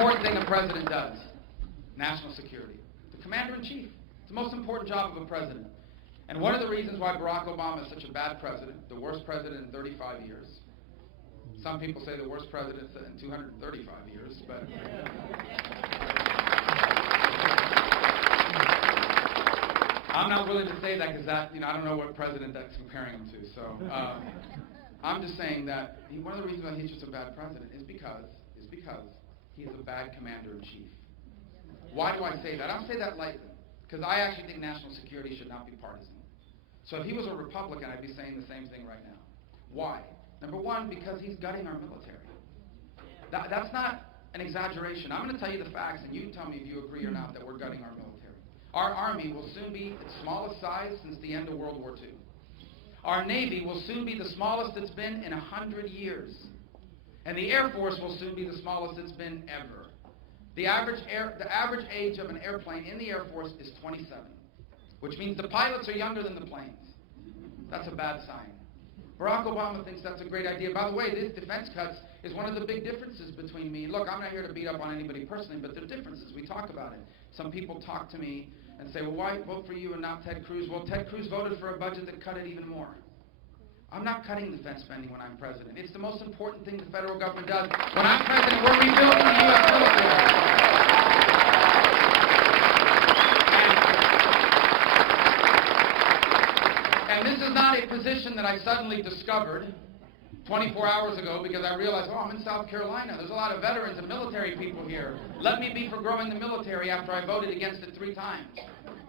important thing a president does? National security. The commander-in-chief. It's the most important job of a president. And one of the reasons why Barack Obama is such a bad president, the worst president in 35 years, some people say the worst president in 235 years, but I'm not willing to say that because I don't know what president that's comparing him to. So I'm just saying that one of the reasons why he's just a bad president is because he's a bad commander-in-chief. Why do I say that? I don't say that lightly because I actually think national security should not be partisan. So if he was a Republican, I'd be saying the same thing right now. Why? Number one, because he's gutting our military. That's not an exaggeration. I'm going to tell you the facts, and you can tell me if you agree or not that we're gutting our military. Our Army will soon be its smallest size since the end of World War II. Our Navy will soon be the smallest it's been in 100 years. And the Air Force will soon be the smallest it's been ever. The average age of an airplane in the Air Force is 27, which means the pilots are younger than the planes. That's a bad sign. Barack Obama thinks that's a great idea. By the way, this defense cuts is one of the big differences between me. Look, I'm not here to beat up on anybody personally, but there are differences. We talk about it. Some people talk to me and say, well, why vote for you and not Ted Cruz? Well, Ted Cruz voted for a budget that cut it even more. I'm not cutting defense spending when I'm president. It's the most important thing the federal government does. When I'm president, we're rebuilding the U.S. military. And this is not a position that I suddenly discovered 24 hours ago because I realized, oh, I'm in South Carolina. There's a lot of veterans and military people here. Let me be for growing the military after I voted against it 3 times.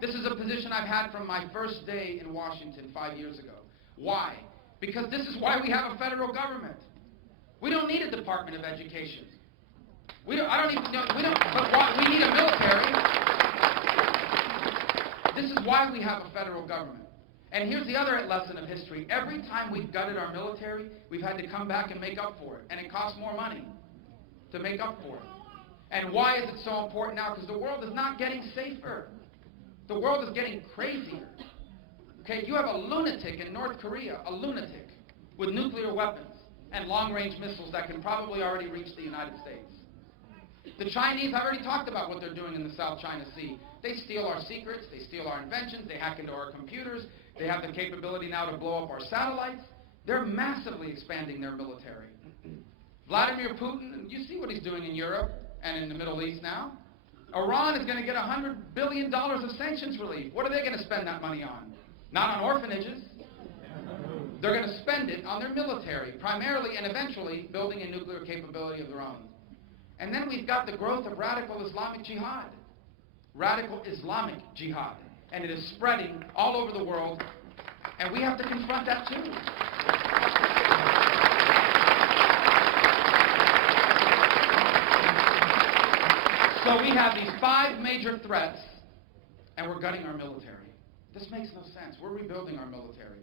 This is a position I've had from my first day in Washington 5 years ago. Why? Because this is why we have a federal government. We don't need a Department of Education. But why, we need a military. This is why we have a federal government. And here's the other lesson of history. Every time we've gutted our military, we've had to come back and make up for it. And it costs more money to make up for it. And why is it so important now? Because the world is not getting safer. The world is getting crazier. Okay, you have a lunatic in North Korea, a lunatic, with nuclear weapons and long-range missiles that can probably already reach the United States. The Chinese, I've already talked about what they're doing in the South China Sea. They steal our secrets, they steal our inventions, they hack into our computers, they have the capability now to blow up our satellites. They're massively expanding their military. Vladimir Putin, you see what he's doing in Europe and in the Middle East now. Iran is going to get $100 billion of sanctions relief. What are they going to spend that money on? Not on orphanages. They're going to spend it on their military, primarily and eventually building a nuclear capability of their own. And then we've got the growth of radical Islamic jihad. Radical Islamic jihad. And it is spreading all over the world, and we have to confront that too. So we have these 5 major threats, and we're gutting our military. This makes no sense. We're rebuilding our military.